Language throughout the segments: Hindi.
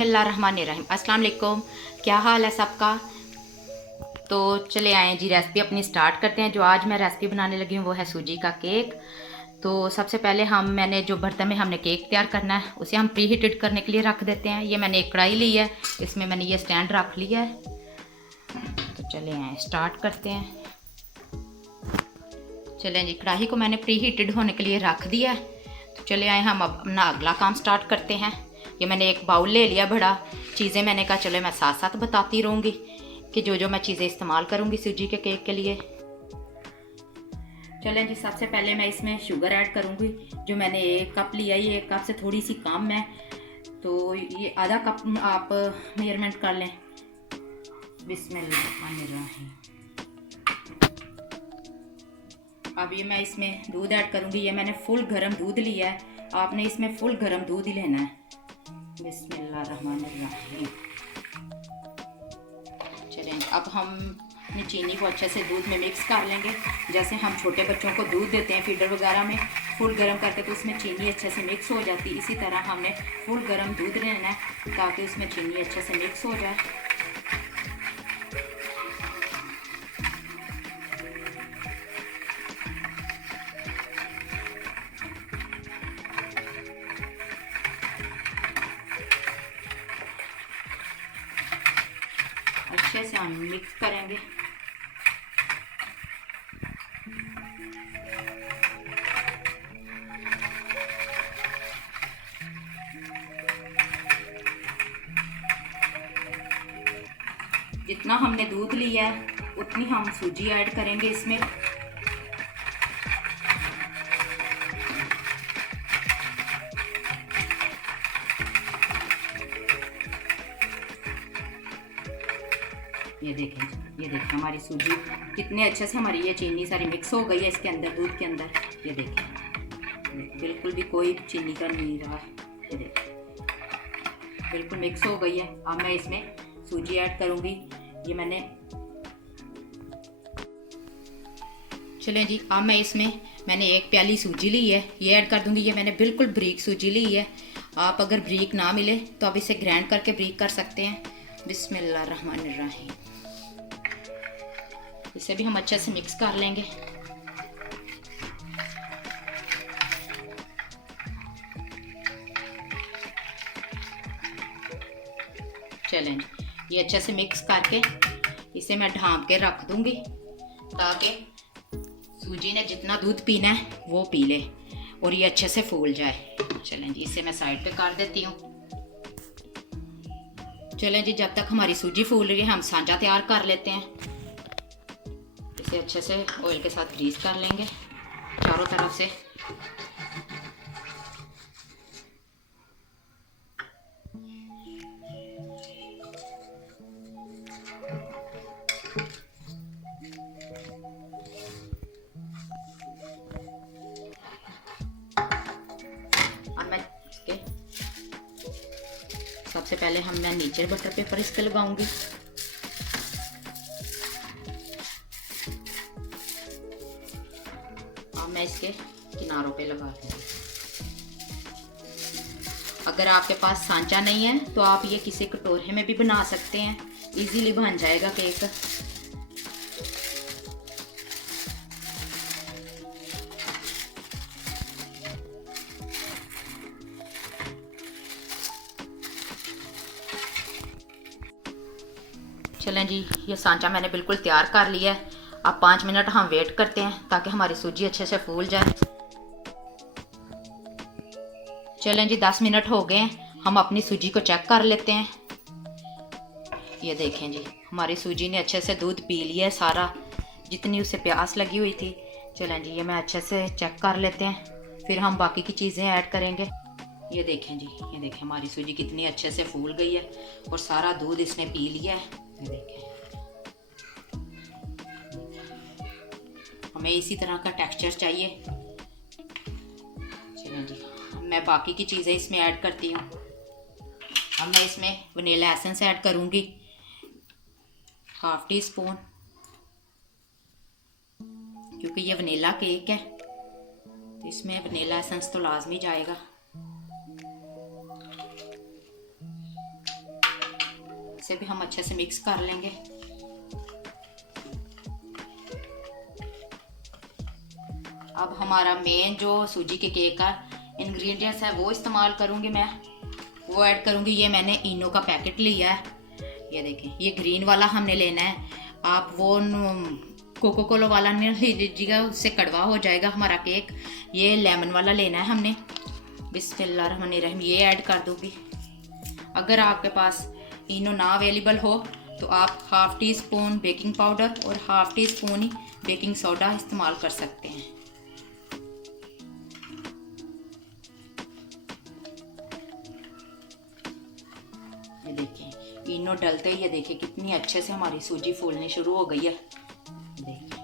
बिस्मिल्लाहिर्रहमानिर्रहीम। अस्सलाम वालेकुम। क्या हाल है सबका। तो चले आए जी, रेसिपी अपनी स्टार्ट करते हैं। जो आज मैं रेसिपी बनाने लगी हूँ वो है सूजी का केक। तो सबसे पहले मैंने जो बर्तन में हमने केक तैयार करना है उसे हम प्री हीटेड करने के लिए रख देते हैं। ये मैंने एक कढ़ाई ली है, इसमें मैंने ये स्टैंड रख लिया है। तो चले आए स्टार्ट करते हैं। चलें जी, कढ़ाई को मैंने प्री हीटेड होने के लिए रख दिया है। तो चले आए हम अब अपना अगला काम स्टार्ट करते हैं। ये मैंने एक बाउल ले लिया बड़ा। चीज़ें मैंने कहा चलो मैं साथ साथ बताती रहूँगी कि जो मैं चीज़ें इस्तेमाल करूँगी सूजी के केक के लिए। चलें जी, सबसे पहले मैं इसमें शुगर ऐड करूँगी। जो मैंने 1 कप लिया, ये 1 कप से थोड़ी सी कम है, तो ये आधा कप आप मेजरमेंट कर लें। बिस्मिल्लाहिर्रहमानिर्रहीम। अब ये मैं इसमें दूध ऐड करूँगी। ये मैंने फुल गर्म दूध लिया है, आपने इसमें फुल गर्म दूध ही लेना है। बिस्मिल्लाहिर्रहमानिर्रहीम। चलें, अब हम अपनी चीनी को अच्छे से दूध में मिक्स कर लेंगे। जैसे हम छोटे बच्चों को दूध देते हैं फीडर वगैरह में, फुल गर्म करके तो उसमें चीनी अच्छे से मिक्स हो जाती है। इसी तरह हमने फुल गर्म दूध लेना है ताकि उसमें चीनी अच्छे से मिक्स हो जाए। अच्छे से हम मिक्स करेंगे। जितना हमने दूध लिया है उतनी हम सूजी ऐड करेंगे इसमें। ये देखें हमारी सूजी कितने अच्छे से, हमारी ये चीनी सारी मिक्स हो गई है इसके अंदर, दूध के अंदर। ये देखें बिल्कुल भी कोई चीनी का नहीं रहा। ये देखें बिल्कुल मिक्स हो गई है। अब मैं इसमें सूजी ऐड करूँगी। ये मैंने चलें जी, अब मैंने 1 प्याली सूजी ली है, ये ऐड कर दूँगी। ये मैंने बिल्कुल बारीक सूजी ली है। आप अगर बारीक ना मिले तो आप इसे ग्राइंड करके बारीक कर सकते हैं। बिस्मिल्लाहिर्रहमानिर्रहीम। इसे भी हम अच्छे से मिक्स कर लेंगे। चलें, ये अच्छे से मिक्स करके इसे मैं ढाँप के रख दूंगी ताकि सूजी ने जितना दूध पीना है वो पी ले और ये अच्छे से फूल जाए। चलें जी, इसे मैं साइड पे कर देती हूँ। चलें जी, जब तक हमारी सूजी फूल रही है हम सांचा तैयार कर लेते हैं। इसे अच्छे से ऑयल के साथ ग्रीस कर लेंगे चारों तरफ से। सबसे पहले मैं नीचे बटर पेपर इसके लगाऊंगी। अब मैं इसके किनारों पे लगा दूंगी। अगर आपके पास सांचा नहीं है तो आप ये किसी कटोरे में भी बना सकते हैं, इजीली बन जाएगा केक। चलें जी, ये सांचा मैंने बिल्कुल तैयार कर लिया है। अब 5 मिनट हम वेट करते हैं ताकि हमारी सूजी अच्छे से फूल जाए। चलें जी, 10 मिनट हो गए हैं। हम अपनी सूजी को चेक कर लेते हैं। ये देखें जी, हमारी सूजी ने अच्छे से दूध पी लिया है सारा, जितनी उसे प्यास लगी हुई थी। चलें जी, ये मैं अच्छे से चेक कर लेते हैं, फिर हम बाकी की चीज़ें ऐड करेंगे। ये देखें जी, ये देखें हमारी सूजी कितनी अच्छे से फूल गई है और सारा दूध इसने पी लिया है। ये देखें, हमें इसी तरह का टेक्सचर चाहिए। चलें जी, मैं बाकी की चीज़ें इसमें ऐड करती हूँ। अब मैं इसमें वनीला एसेंस ऐड करूँगी, 1/2 टीस्पून, क्योंकि ये वनीला केक है तो इसमें वनीला एसेंस तो लाजमी जाएगा। इसे भी हम अच्छे से मिक्स कर लेंगे। अब हमारा मेन जो सूजी के केक का इंग्रेडिएंट्स है वो इस्तेमाल करूँगी मैं, वो ऐड करूँगी। ये मैंने इनो का पैकेट लिया है, ये देखें, ये ग्रीन वाला हमने लेना है। आप वो कोको कोला वाला नहीं ले लीजिएगा, उससे कड़वा हो जाएगा हमारा केक। ये लेमन वाला लेना है हमने। बिस्मिल्लाहिर्रहमानिर्रहीम, ये ऐड कर दूँगी। अगर आपके पास इनो ना अवेलेबल हो तो आप half tea spoon baking powder और हाफ़ टी स्पून ही बेकिंग सोडा इस्तेमाल कर सकते हैं। ये देखें, इनो डलते ही ये देखें कितनी अच्छे से हमारी सूजी फूलनी शुरू हो गई है। देखिए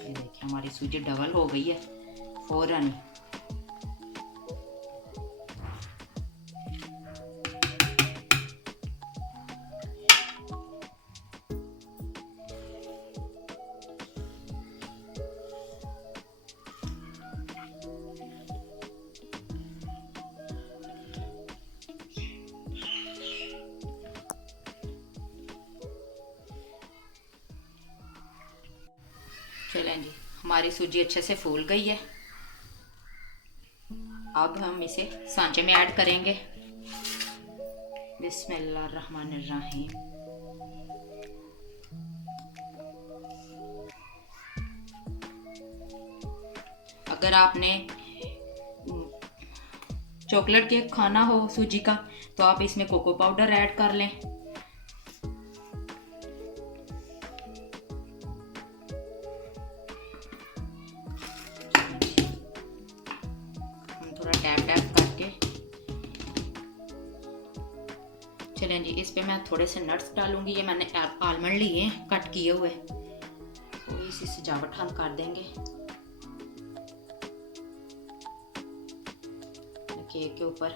ये देखिए हमारी सूजी डबल हो गई है फौरन। चलें जी, हमारी सूजी अच्छे से फूल गई है। अब हम इसे सांचे में ऐड करेंगे। बिस्मिल्लाहिर्रहमानिर्रहीम। अगर आपने चॉकलेट केक खाना हो सूजी का तो आप इसमें कोको पाउडर ऐड कर लें। थोड़ा टैप टैप करके, चलें जी, इस पे मैं थोड़े से नट्स डालूंगी। ये मैंने आलमंड लिए हैं कट किए हुए, थोड़ी सी सजावट हम कर देंगे केक के ऊपर।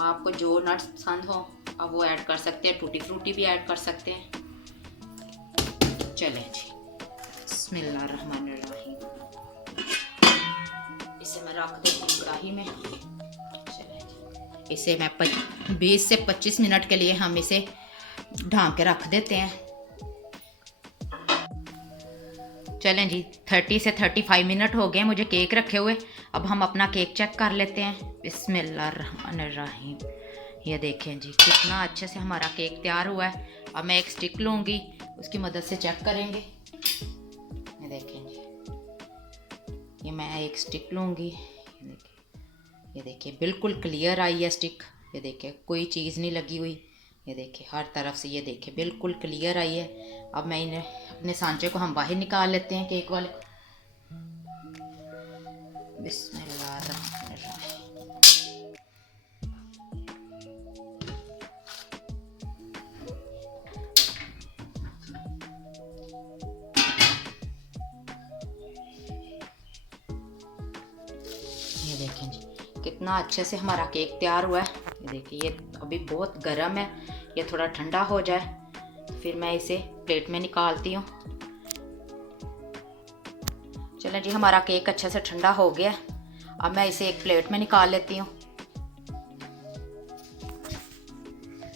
आपको जो नट्स पसंद हो आप वो ऐड कर सकते हैं, टूटी फ्रूटी भी ऐड कर सकते हैं। चलें जी, बिस्मिल्लाहिर्रहमानिर्रहीम। इसे मैं रख देती हूँ कढ़ाई में। इसे मैं 20 से 25 मिनट के लिए हम इसे ढाँक के रख देते हैं। चलें जी, 30 से 35 मिनट हो गए मुझे केक रखे हुए। अब हम अपना केक चेक कर लेते हैं। बिस्मिल्लाहिर्रहमानिर्रहीम। ये देखें जी कितना अच्छे से हमारा केक तैयार हुआ है। अब मैं एक स्टिक लूँगी, उसकी मदद से चेक करेंगे। ये देखें जी, ये मैं एक स्टिक लूँगी। ये देखिए बिल्कुल क्लियर आई है स्टिक। ये देखिए कोई चीज़ नहीं लगी हुई। ये देखिए हर तरफ से, ये देखिए बिल्कुल क्लियर आई है। अब मैं इन्हें अपने सांचे को हम बाहर निकाल लेते हैं केक वाले। बिस्मिल्लाहिर्रहमानिर्रहीम। ये देखें जी कितना अच्छे से हमारा केक तैयार हुआ है। ये देखिए ये अभी बहुत गर्म है, ये थोड़ा ठंडा हो जाए फिर मैं इसे प्लेट में निकालती हूँ। चलें जी, हमारा केक अच्छे से ठंडा हो गया। अब मैं इसे एक प्लेट में निकाल लेती हूँ।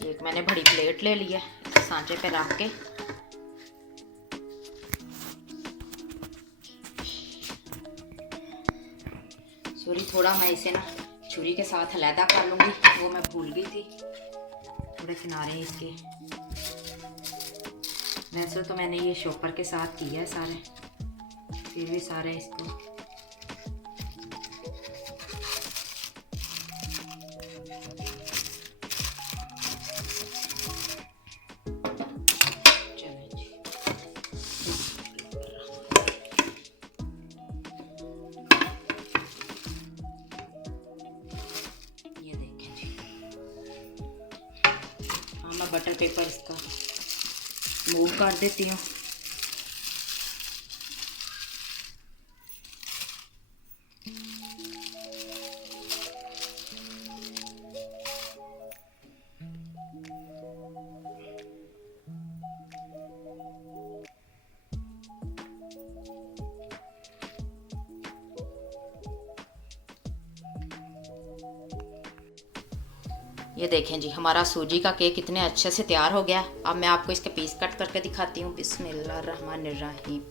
एक मैंने बड़ी प्लेट ले ली है, इसे सांचे पे रख के थोड़ा मैं इसे ना छुरी के साथ अलहदा कर लूँगी, वो मैं भूल गई थी। थोड़े किनारे इसके, वैसे तो मैंने ये शॉपर के साथ किया है सारे, फिर भी सारे इसको मैं बटर पेपर इसका मूव कर देती हूँ। ये देखें जी, हमारा सूजी का केक कितने अच्छे से तैयार हो गया। अब मैं आपको इसके पीस कट करके दिखाती हूँ। बिस्मिल्लाहिर्रहमानिर्रहीम।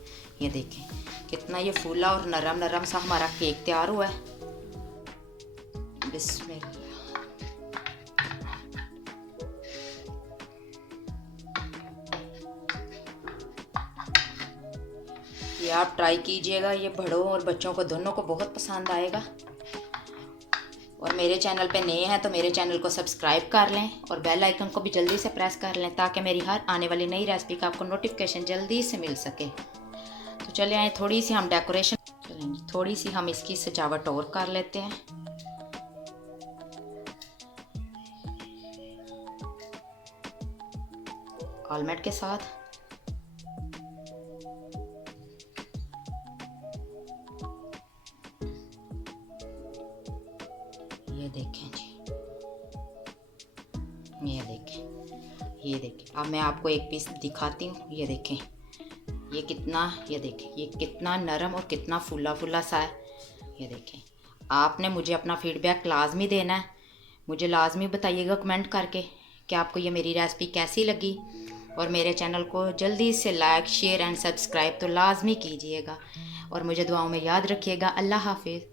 ये देखें कितना ये फूला और नरम नरम सा हमारा केक तैयार हुआ है। बिस्मिल्लाह। ये आप ट्राई कीजिएगा, ये बड़ों और बच्चों को दोनों को बहुत पसंद आएगा। और मेरे चैनल पे नए हैं तो मेरे चैनल को सब्सक्राइब कर लें और बेल आइकन को भी जल्दी से प्रेस कर लें ताकि मेरी हर आने वाली नई रेसिपी का आपको नोटिफिकेशन जल्दी से मिल सके। तो चले आए, थोड़ी सी हम डेकोरेशन, थोड़ी सी हम इसकी सजावट और कर लेते हैं। आलमंड के साथ ये देखें जी, ये देखें। अब मैं आपको एक पीस दिखाती हूँ। ये देखें ये देखें ये कितना नरम और कितना फूला फूला सा है। ये देखें, आपने मुझे अपना फीडबैक लाजमी देना है। मुझे लाजमी बताइएगा कमेंट करके कि आपको ये मेरी रेसिपी कैसी लगी। और मेरे चैनल को जल्दी से लाइक शेयर एंड सब्सक्राइब तो लाजमी कीजिएगा। और मुझे दुआओं में याद रखिएगा। अल्लाह हाफिज़।